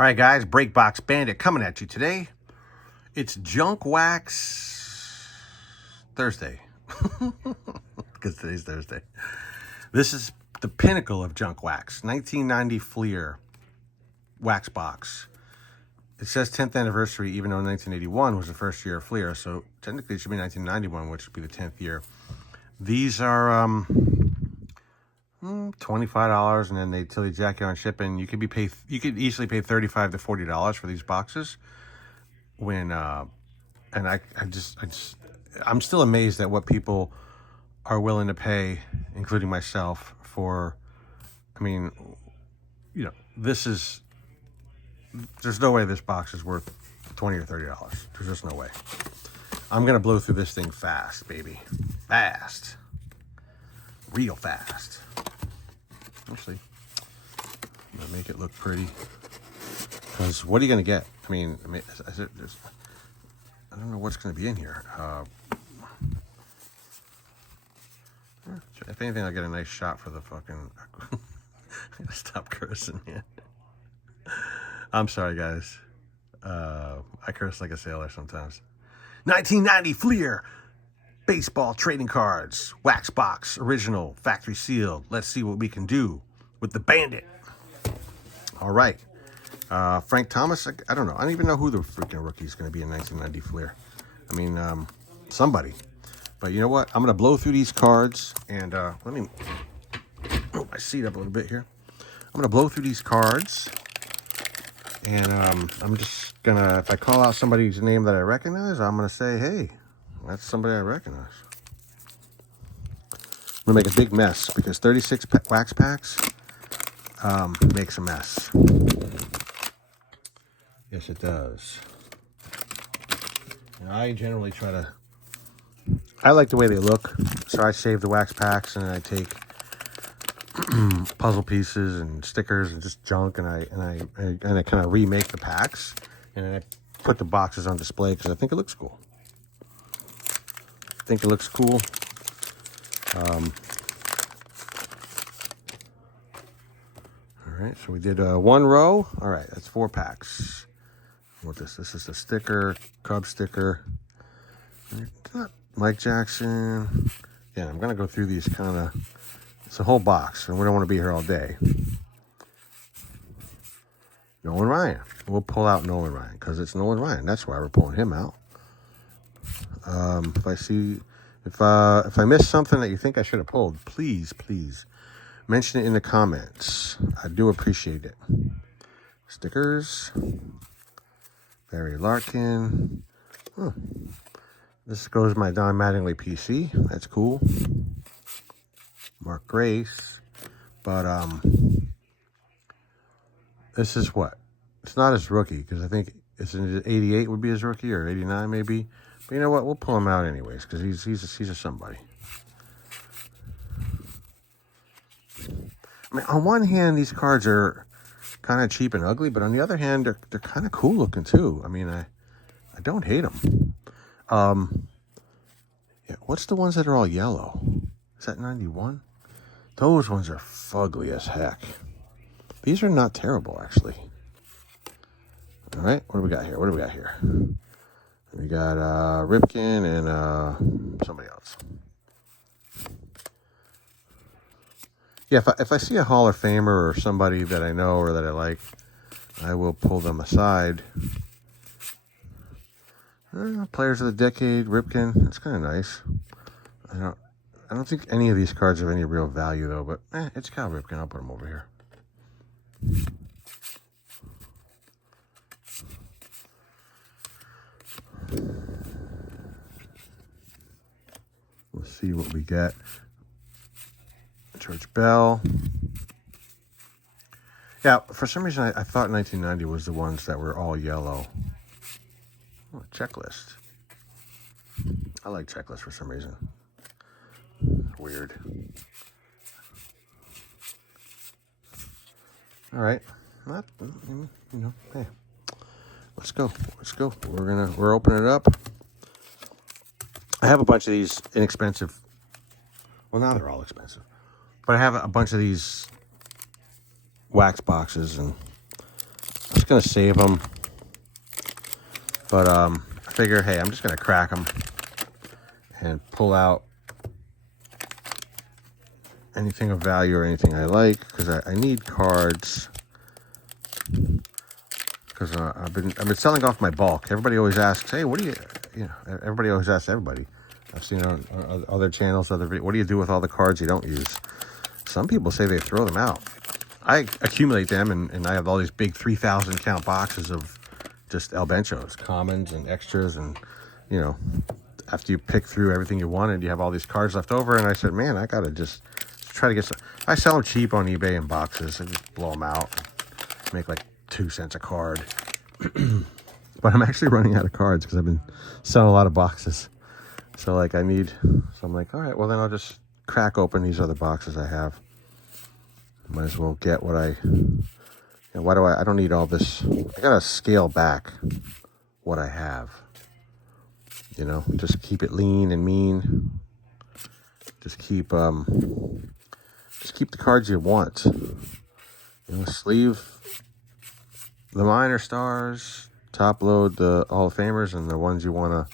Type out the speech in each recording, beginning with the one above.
All right, guys, Breakbox Bandit coming at you today. It's Junk Wax Thursday, because today's Thursday. This is the pinnacle of junk wax, 1990 Fleer wax box. It says 10th anniversary, even though 1981 was the first year of Fleer, so technically it should be 1991, which would be the 10th year. These are $25, and then they tell you jack you on shipping. You could easily pay $35 to $40 for these boxes. When and I'm still amazed at what people are willing to pay, including myself, for. I mean, there's no way this box is worth $20 or $30. There's just no way. I'm gonna blow through this thing fast, baby, fast, real fast. Actually, I'm gonna make it look pretty. Because what are you gonna get? I mean, I don't know what's gonna be in here. If anything, I'll get a nice shot for the fucking. I gotta stop cursing here. I'm sorry, guys. I curse like a sailor sometimes. 1990 Fleer baseball trading cards, wax box, original, factory sealed. Let's see what we can do with the Bandit. All right. Frank Thomas, I don't know. I don't even know who the freaking rookie is going to be in 1990 Fleer. I mean, somebody. But you know what? I'm going to blow through these cards, and let me move my seat up a little bit here. I'm going to blow through these cards, and I'm just going to, if I call out somebody's name that I recognize, I'm going to say, hey, that's somebody I recognize. I'm going to make a big mess, because 36 wax packs makes a mess. Yes, it does. And I generally I like the way they look, so I save the wax packs, and I take puzzle pieces and stickers and just junk, and I kind of remake the packs, and I put the boxes on display because I think it looks cool. All right, so we did one row. All right, that's 4 packs. What this is a sticker, Cub sticker. Mike Jackson. Yeah, I'm gonna go through these kind of. It's a whole box, and we don't want to be here all day. Nolan Ryan. We'll pull out Nolan Ryan because it's Nolan Ryan. That's why we're pulling him out. If I missed something that you think I should have pulled, please mention it in the comments. I do appreciate it. Stickers. Barry Larkin. Oh. This goes my Don Mattingly PC. That's cool. Mark Grace. But this is what? It's not his rookie, because I think it's in 88 would be his rookie, or 89 maybe. But you know what? We'll pull him out anyways, because he's a somebody. I mean, on one hand, these cards are kind of cheap and ugly, but on the other hand, they're kind of cool looking too. I mean, I don't hate them. Yeah, what's the ones that are all yellow? Is that 91? Those ones are fugly as heck. These are not terrible, actually. All right, what do we got here? We got Ripken and somebody else. Yeah, if I see a Hall of Famer or somebody that I know or that I like, I will pull them aside. Players of the Decade, Ripken. That's kind of nice. I don't think any of these cards have any real value though, but it's Cal Ripken. I'll put him over here. We'll see what we get. George Bell. Yeah, for some reason I thought 1990 was the ones that were all yellow. Oh, checklist. I like checklist for some reason. Weird. All right. Hey. Let's go. We're opening it up. I have a bunch of these inexpensive. Well, now they're all expensive. But I have a bunch of these wax boxes, and going to save them. But I figure, hey, I'm just going to crack them and pull out anything of value or anything I like, because I need cards. Because I've been selling off my bulk. Everybody always asks, hey, what do you know, everybody always asks everybody. I've seen it on other channels, other videos, what do you do with all the cards you don't use? Some people say they throw them out. I accumulate them, and I have all these big 3,000 count boxes of just El Benchos, commons and extras, and, you know, after you pick through everything you wanted, you have all these cards left over, and I said, man, I gotta just try to get some. I sell them cheap on eBay in boxes. I just blow them out, make like 2 cents a card. But I'm actually running out of cards because I've been selling a lot of boxes. So like so I'm like, all right, well then I'll just crack open these other boxes I have. Might as well get what I don't need all this. I gotta scale back what I have. You know, just keep it lean and mean. Just keep the cards you want. You know, sleeve the minor stars, top load the Hall of Famers and the ones you want to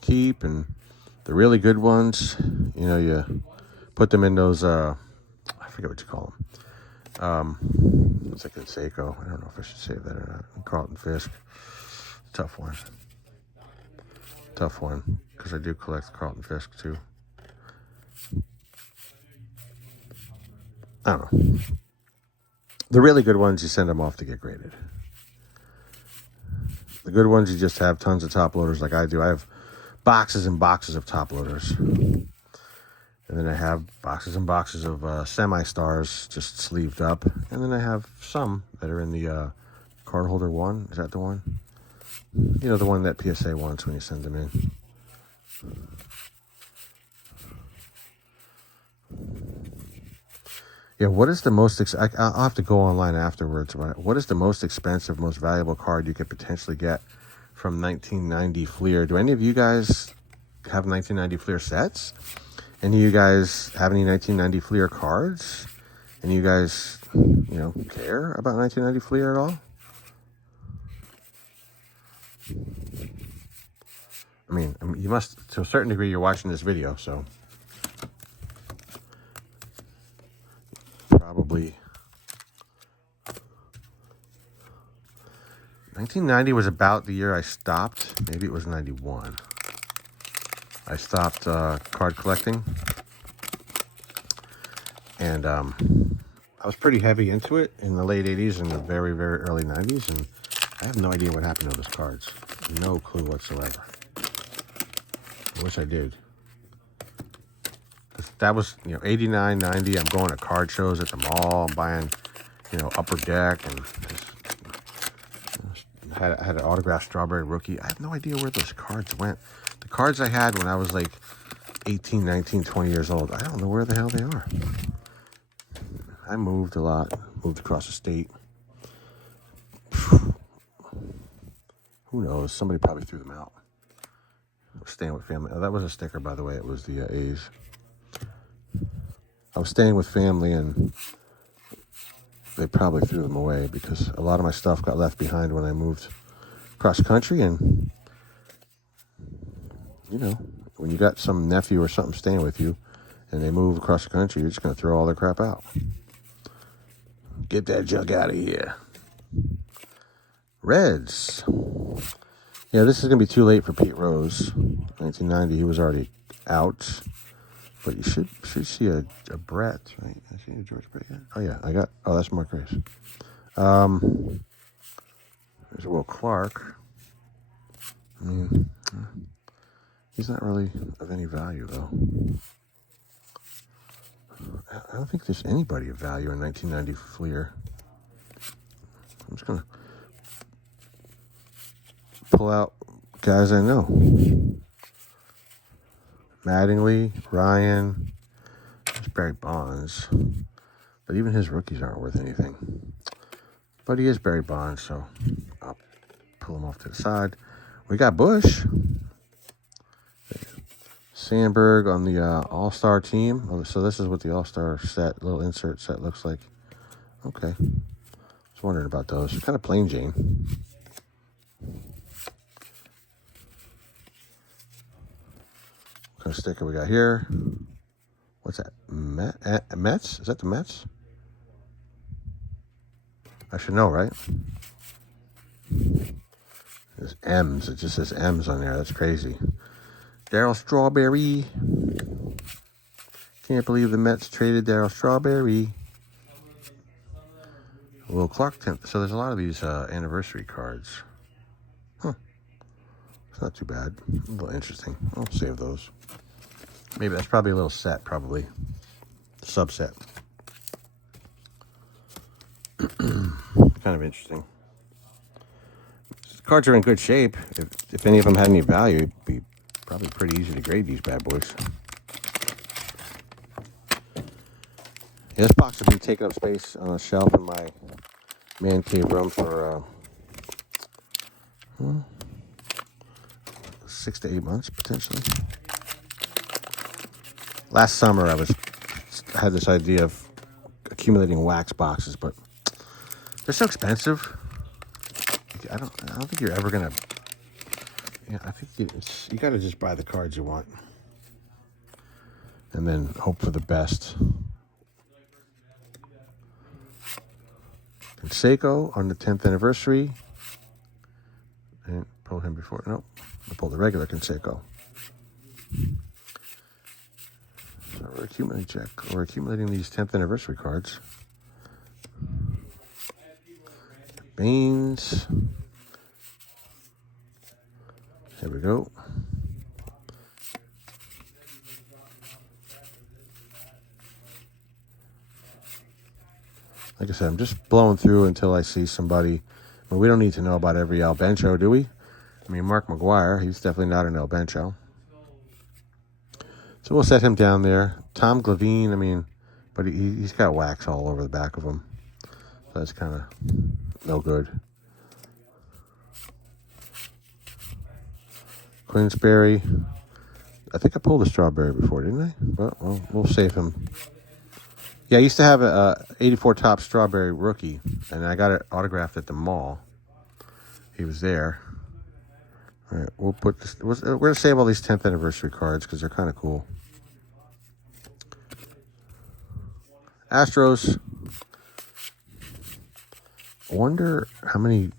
keep, and the really good ones, you know, you put them in those, I forget what you call them. It's like a Seiko. I don't know if I should save that or not. Carlton Fisk. Tough one. Tough one, because I do collect Carlton Fisk too. I don't know. The really good ones, you send them off to get graded. The good ones, you just have tons of top loaders like I do. I have boxes and boxes of top loaders. And then I have boxes and boxes of semi-stars just sleeved up. And then I have some that are in the card holder one. Is that the one? You know, the one that PSA wants when you send them in. Yeah, what is the most... I'll have to go online afterwards. But what is the most expensive, most valuable card you could potentially get from 1990 Fleer? Do any of you guys have 1990 Fleer sets? Any of you guys have any 1990 Fleer cards? Any of you guys, you know, care about 1990 Fleer at all? I mean, you must, to a certain degree, you're watching this video, so... Probably 1990 was about the year I stopped. Maybe it was 91. I stopped card collecting, and I was pretty heavy into it in the late 80s and the very, very early 90s, and I have no idea what happened to those cards. No clue whatsoever. I wish I did. That was, you know, 89, 90. I'm going to card shows at the mall. I'm buying, you know, Upper Deck, and just, you know, had an autographed Strawberry Rookie. I have no idea where those cards went. The cards I had when I was like 18, 19, 20 years old, I don't know where the hell they are. I moved a lot, moved across the state. Who knows? Somebody probably threw them out. I was staying with family. Oh, that was a sticker, by the way. It was the A's. I was staying with family, and they probably threw them away because a lot of my stuff got left behind when I moved across country. And, you know, when you got some nephew or something staying with you and they move across the country, you're just going to throw all their crap out. Get that junk out of here. Reds. Yeah, this is going to be too late for Pete Rose. 1990, he was already out. But you should see a Brett, right? I see a George Brett yet? Oh, yeah, that's Mark Grace. There's Will Clark. I mean, he's not really of any value, though. I don't think there's anybody of value in 1990 Fleer. I'm just going to pull out guys I know. Mattingly, Ryan, there's Barry Bonds. But even his rookies aren't worth anything. But he is Barry Bonds, so I'll pull him off to the side. We got Bush. Sandberg on the All-Star team. Oh, so this is what the All-Star set, little insert set looks like. Okay. So wondering about those. They're kind of plain Jane. What kind of sticker we got here? What's that? Mets? Is that the Mets? I should know, right? There's M's. It just says M's on there. That's crazy. Darryl Strawberry. Can't believe the Mets traded Darryl Strawberry. Will Clark 10th. So there's a lot of these anniversary cards. Huh. It's not too bad. A little interesting. I'll save those. Maybe that's probably a little set, probably. Subset. Kind of interesting. The cards are in good shape. If any of them had any value, it'd be probably pretty easy to grade these bad boys. Yeah, this box has been taking up space on a shelf in my man cave room for 6 to 8 months, potentially. Last summer, I had this idea of accumulating wax boxes, but they're so expensive. I don't think you're ever gonna. Yeah, I think you got to just buy the cards you want, and then hope for the best. Seiko on the 10th anniversary. I didn't pull him before. Nope. I pulled the regular Conseco. So we're accumulating these 10th anniversary cards. Baines. There we go. Like I said, I'm just blowing through until I see somebody. Well, we don't need to know about every El Bencho, do we? I mean, Mark McGuire, he's definitely not an El Bencho. So we'll set him down there. Tom Glavine, I mean, but he's got wax all over the back of him. So that's kind of no good. Queensberry. I think I pulled a strawberry before, didn't I? Well, we'll save him. Yeah, I used to have a 84 top strawberry rookie, and I got it autographed at the mall. He was there. All right, we'll put this. We're going to save all these 10th anniversary cards because they're kind of cool. Astros. I wonder how many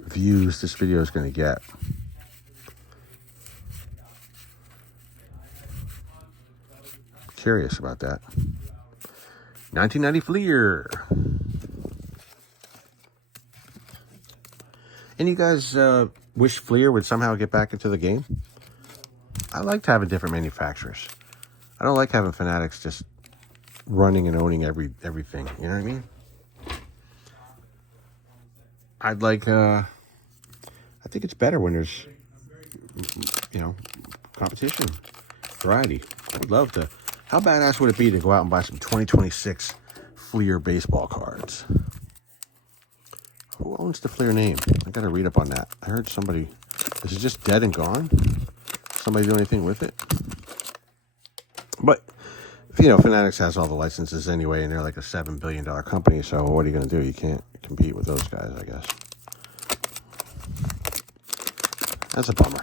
views this video is going to get. Curious about that. 1990 Fleer. Any you guys wish Fleer would somehow get back into the game? I liked having different manufacturers. I don't like having Fanatics just running and owning everything. You know what I mean? I'd like. I think it's better when there's, competition, variety. I'd love to. How badass would it be to go out and buy some 2026 Fleer baseball cards? Who owns the Fleer name? I gotta read up on that. I heard somebody. Is it just dead and gone? Somebody do anything with it? But, Fanatics has all the licenses anyway, and they're like a $7 billion company, so what are you gonna do? You can't compete with those guys, I guess. That's a bummer.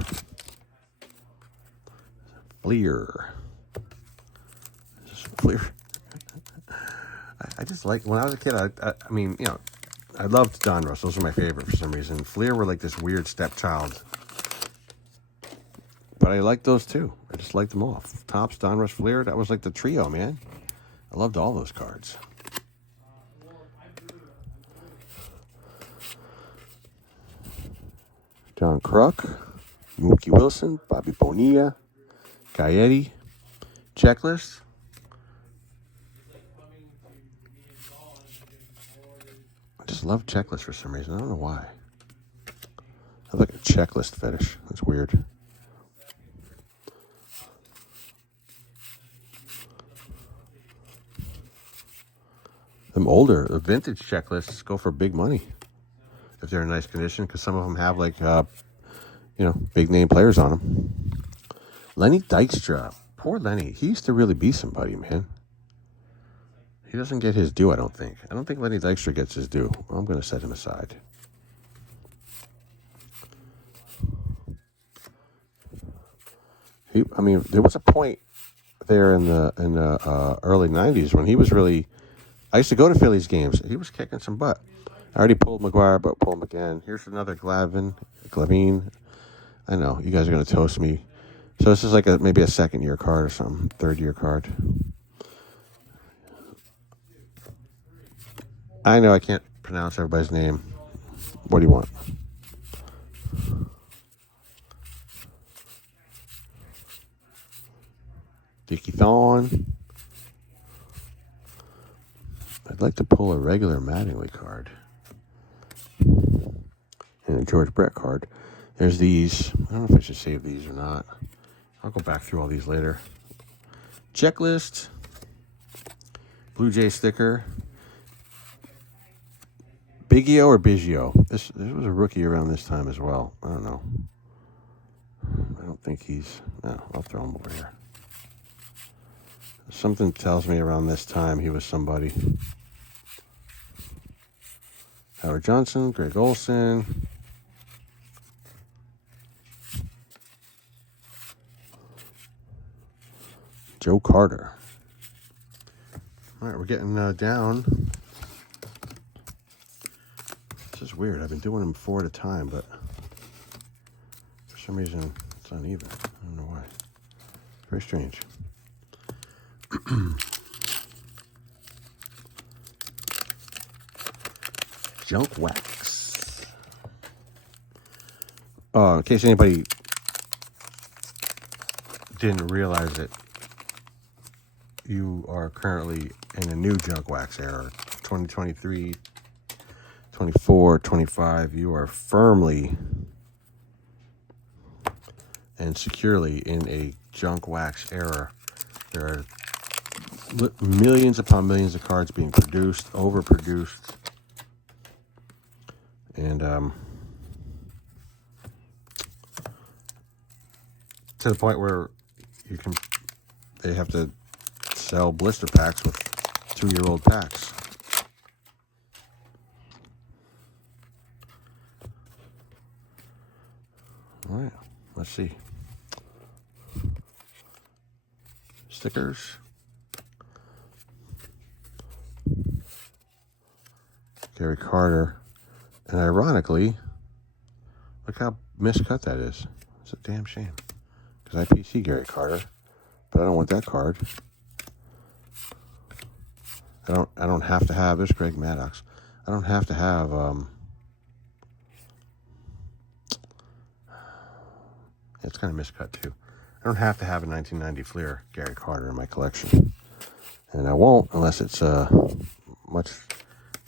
Fleer. I just like, when I was a kid, I loved Donruss. Those were my favorite for some reason. Fleer were like this weird stepchild. But I liked those too. I just liked them all. Topps, Donruss, Fleer, that was like the trio, man. I loved all those cards. John Kruk, Mookie Wilson, Bobby Bonilla, Gaetti, checklist. I just love checklists for some reason. I don't know why. I have like a checklist fetish. That's weird. Them older, the vintage checklists go for big money if they're in nice condition, because some of them have like, big name players on them. Lenny Dykstra. Poor Lenny. He used to really be somebody, man. He doesn't get his due, I don't think. I don't think Lenny Dykstra gets his due. Well, I'm going to set him aside. There was a point there in the early 90s when he was really... I used to go to Phillies games. He was kicking some butt. I already pulled McGuire, but pull him again. Here's another Glavine. I know, you guys are going to toast me. So this is like maybe a second-year card or something, third-year card. I know I can't pronounce everybody's name. What do you want? Dickie Thon. I'd like to pull a regular Mattingly card. And a George Brett card. There's these. I don't know if I should save these or not. I'll go back through all these later. Checklist. Blue Jay sticker. Biggio or Biggio? This was a rookie around this time as well. I don't know. I don't think he's... No, I'll throw him over here. Something tells me around this time he was somebody. Howard Johnson, Greg Olson. Joe Carter. All right, we're getting down. This is weird. I've been doing them 4 at a time, but for some reason it's uneven. I don't know why. Very strange. Junk wax. In case anybody didn't realize it, you are currently in a new junk wax era. 2023, 24, 25. You are firmly and securely in a junk wax era. There are millions upon millions of cards being produced, overproduced, and to the point where they have to sell blister packs with 2-year-old packs. All right, let's see. Stickers. Gary Carter. And ironically, look how miscut that is. It's a damn shame. Because I PC Gary Carter, but I don't want that card. I don't have to have this Greg Maddox. I don't have to have it's kind of miscut too. I don't have to have a 1990 Fleer Gary Carter in my collection. And I won't unless it's much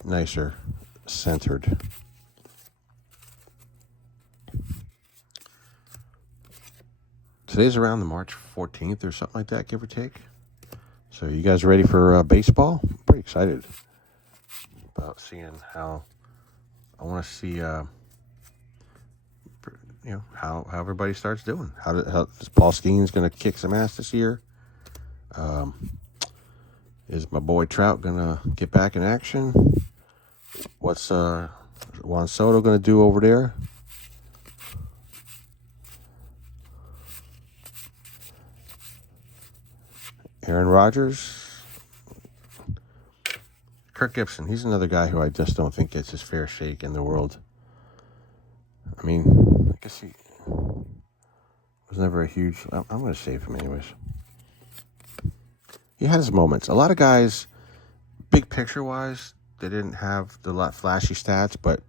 nicer centered. Today's around the March 14th or something like that, give or take. So you guys ready for baseball? I'm pretty excited about seeing how... I want to see, how everybody starts doing. How is Paul Skeens going to kick some ass this year? Is my boy Trout going to get back in action? What's Juan Soto going to do over there? Aaron Rodgers. Kirk Gibson. He's another guy who I just don't think gets his fair shake in the world. I mean, I guess he was never a huge... I'm going to save him anyways. He had his moments. A lot of guys, big picture-wise, they didn't have the flashy stats, but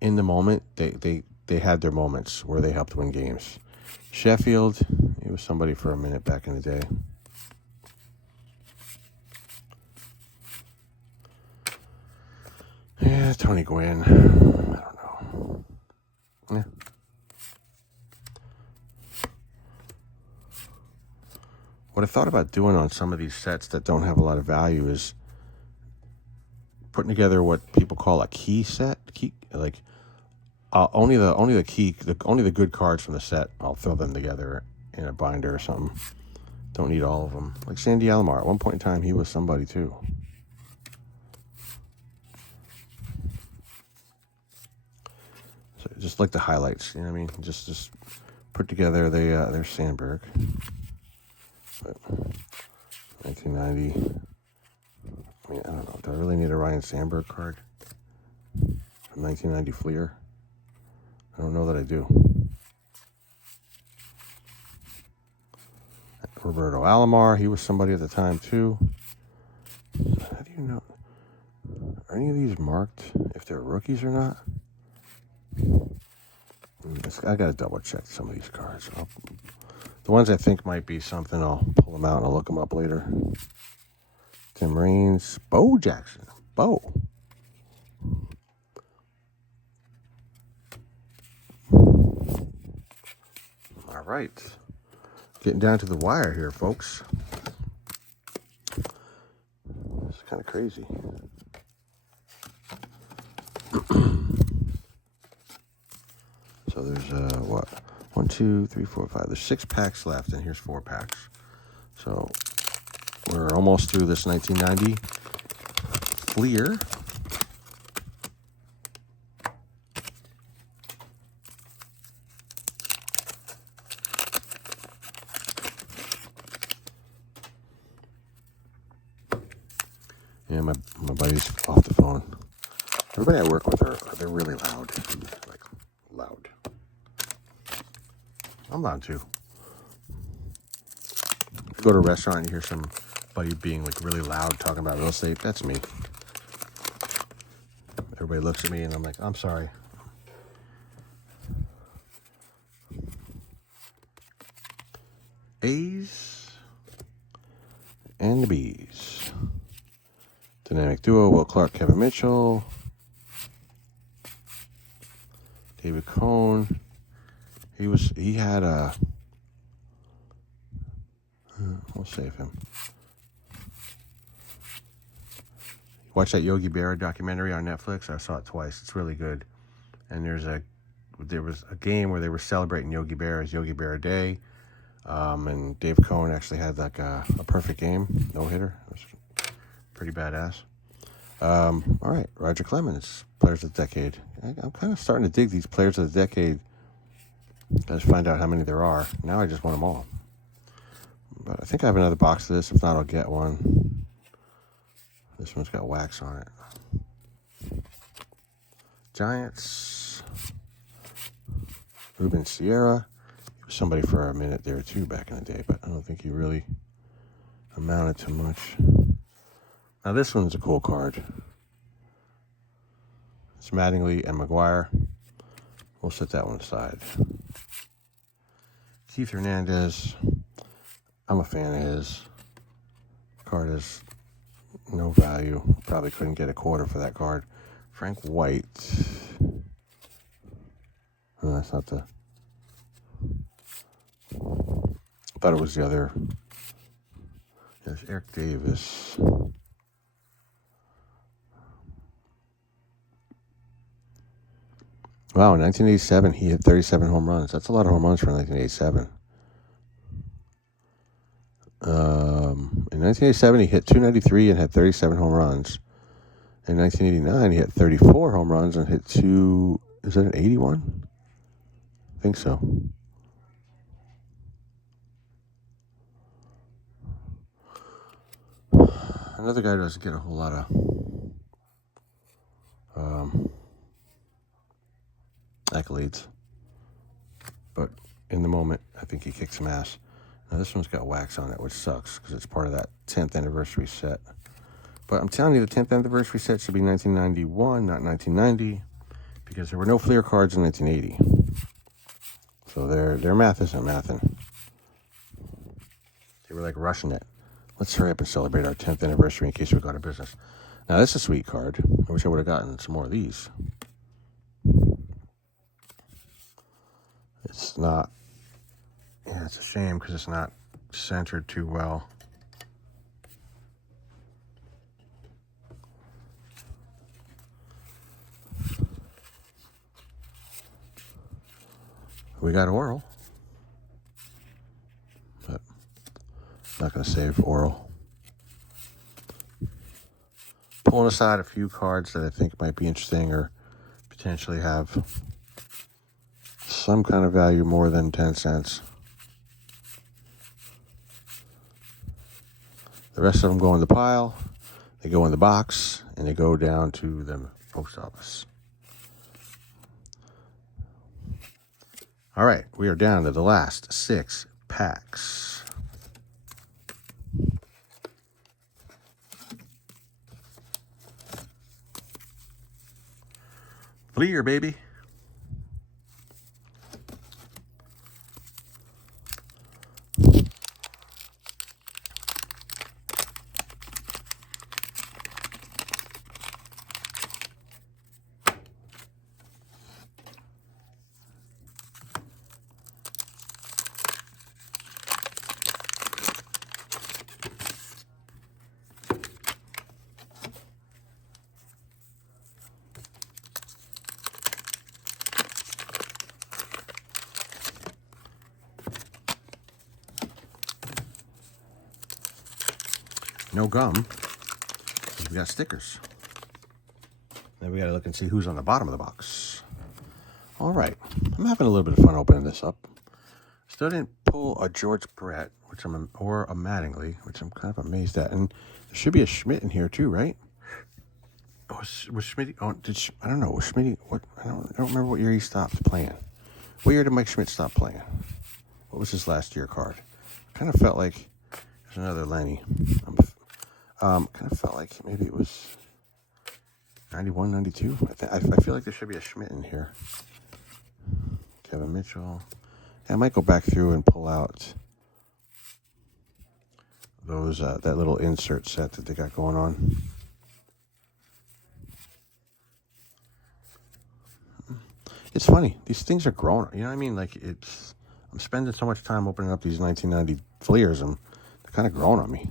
in the moment, they had their moments where they helped win games. Sheffield, he was somebody for a minute back in the day. Yeah, Tony Gwynn. I don't know. Yeah. What I thought about doing on some of these sets that don't have a lot of value is putting together what people call a key set. Only the good cards from the set. I'll throw them together in a binder or something. Don't need all of them. Like Sandy Alomar. At one point in time, he was somebody too. So just like the highlights, you know what I mean? Just put together their Sandberg. But 1990. I mean, I don't know. Do I really need a Ryan Sandberg card? From 1990 Fleer? I don't know that I do. Roberto Alomar, he was somebody at the time too. How do you know? Are any of these marked if they're rookies or not? I gotta double check some of these cards. The ones I think might be something, I'll pull them out and I'll look them up later. Tim Raines, Bo Jackson, Bo. All right, getting down to the wire here, folks. It's kind of crazy. So there's what? 1, 2, 3, 4, 5. There's 6 packs left, and here's 4 packs. So we're almost through this 1990 Fleer. Yeah, my buddy's off the phone. Everybody I work with they're really loud. Like loud. I'm loud too. If you go to a restaurant and you hear somebody being like really loud talking about real estate, that's me. Everybody looks at me and I'm like, I'm sorry. A's and the B's. Dynamic duo, Will Clark, Kevin Mitchell. David Cohn. He had a, we'll save him. Watch that Yogi Berra documentary on Netflix. I saw it twice. It's really good. And there was a game where they were celebrating Yogi Berra's Yogi Berra Day. And Dave Cohn actually had like a perfect game, no-hitter. It was pretty badass. All right, Roger Clemens, Players of the Decade. I'm kind of starting to dig these Players of the Decade. Let's find out how many there are. Now I just want them all. But I think I have another box of this. If not, I'll get one. This one's got wax on it. Giants. Ruben Sierra. He was somebody for a minute there too back in the day, but I don't think he really amounted to much. Now this one's a cool card. It's Mattingly and McGuire. We'll set that one aside. Keith Hernandez. I'm a fan of his. Card has no value. Probably couldn't get a quarter for that card. Frank White. Oh, that's not the... I thought it was the other. There's Eric Davis. Wow, in 1987, he hit 37 home runs. That's a lot of home runs for 1987. In 1987, he hit 293 and had 37 home runs. In 1989, he hit 34 home runs and hit is that an 81? I think so. Another guy who doesn't get a whole lot of accolades, but in the moment, I think he kicked some ass. Now this one's got wax on it, which sucks because it's part of that 10th anniversary set. But I'm telling you, the 10th anniversary set should be 1991, not 1990, because there were no Fleer cards in 1980. So their math isn't mathing. They were like rushing it. Let's hurry up and celebrate our 10th anniversary in case we go out of business. Now this is a sweet card. I wish I would have gotten some more of these. It's not. Yeah, it's a shame because it's not centered too well. We got Oral, but not going to save Oral. Pulling aside a few cards that I think might be interesting or potentially have some kind of value more than 10 cents. The rest of them go in the pile, they go in the box, and they go down to the post office. All right, we are down to the last 6 packs. Fleer, baby. No gum. We got stickers. Then we got to look and see who's on the bottom of the box. All right. I'm having a little bit of fun opening this up. Still didn't pull a George Brett, or a Mattingly, which I'm kind of amazed at. And there should be a Schmidt in here too, right? Oh, was Schmidt? Oh, I don't know. Was Schmidt? What? I don't remember what year he stopped playing. What year did Mike Schmidt stop playing? What was his last year card? Kind of felt like there's another Lenny. Kind of felt like maybe it was 91, 92. I feel like there should be a Schmidt in here. Kevin Mitchell. Yeah, I might go back through and pull out those that little insert set that they got going on. It's funny. These things are growing. You know what I mean? Like I'm spending so much time opening up these 1990 Fleers, and they're kind of growing on me.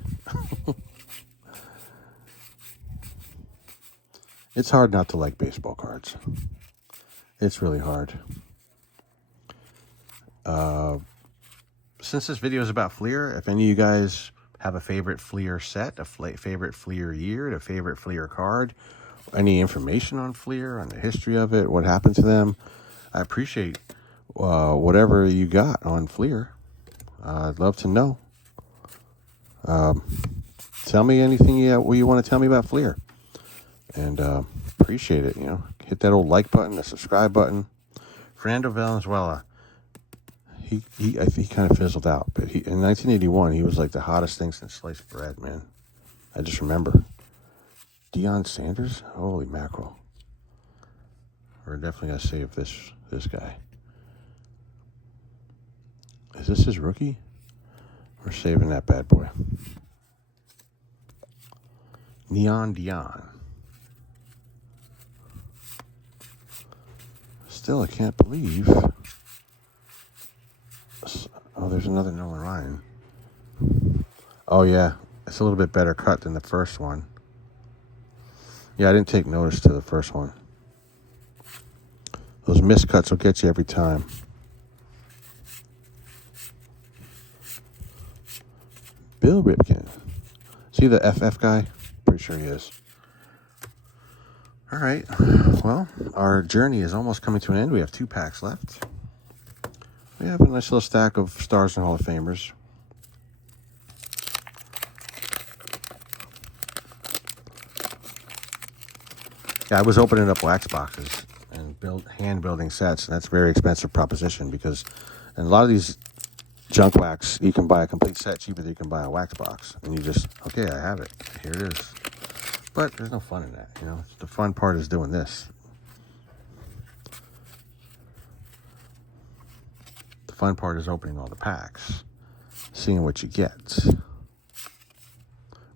It's hard not to like baseball cards. It's really hard. Since this video is about Fleer, if any of you guys have a favorite Fleer set, a favorite Fleer year, a favorite Fleer card, any information on Fleer, on the history of it, what happened to them, I appreciate whatever you got on Fleer. I'd love to know. Tell me anything you want to tell me about Fleer. And appreciate it, Hit that old like button, the subscribe button. Fernando Valenzuela, he kind of fizzled out. But in 1981, he was like the hottest thing since sliced bread, man. I just remember. Deion Sanders? Holy mackerel. We're definitely going to save this guy. Is this his rookie? We're saving that bad boy. Neon Deion. Still, I can't believe. Oh, there's another Nolan Ryan. Oh, yeah. It's a little bit better cut than the first one. Yeah, I didn't take notice to the first one. Those miscuts will get you every time. Bill Ripken. See the FF guy? Pretty sure he is. All right. Well, our journey is almost coming to an end. We have 2 packs left. We have a nice little stack of Stars and Hall of Famers. Yeah, I was opening up wax boxes and hand building sets, and that's a very expensive proposition because in a lot of these junk wax, you can buy a complete set cheaper than you can buy a wax box. And you just, okay, I have it. Here it is. But there's no fun in that, The fun part is doing this. The fun part is opening all the packs, seeing what you get.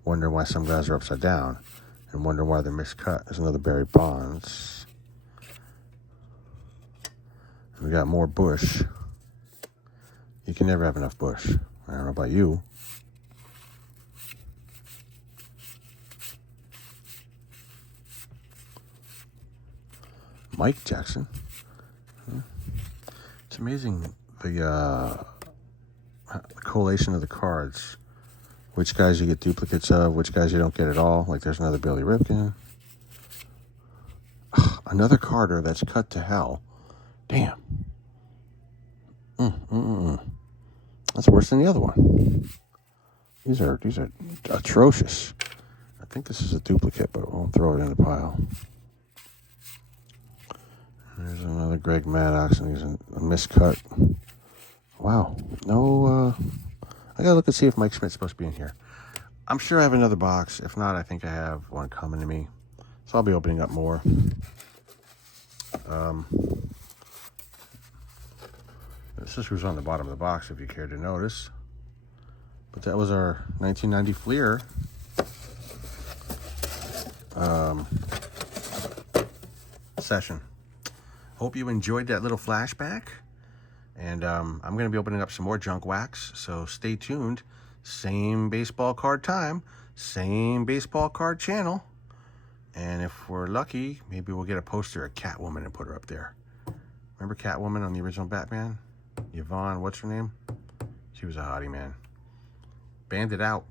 Wonder why some guys are upside down, and wonder why they're miscut. There's another Barry Bonds. We got more Bush. You can never have enough Bush. I don't know about you. Mike Jackson. It's amazing the collation of the cards. Which guys you get duplicates of, which guys you don't get at all. Like there's another Billy Ripken. Another Carter that's cut to hell. Damn. That's worse than the other one. These are atrocious. I think this is a duplicate, but we'll throw it in the pile. There's another Greg Maddox, and he's a miscut. Wow. No, I gotta look and see if Mike Schmidt's supposed to be in here. I'm sure I have another box. If not, I think I have one coming to me. So I'll be opening up more. This is who's on the bottom of the box, if you care to notice. But that was our 1990 Fleer. Session. Hope you enjoyed that little flashback. And I'm going to be opening up some more junk wax. So stay tuned. Same baseball card time. Same baseball card channel. And if we're lucky, maybe we'll get a poster of Catwoman and put her up there. Remember Catwoman on the original Batman? Yvonne, what's her name? She was a hottie, man. Band it out.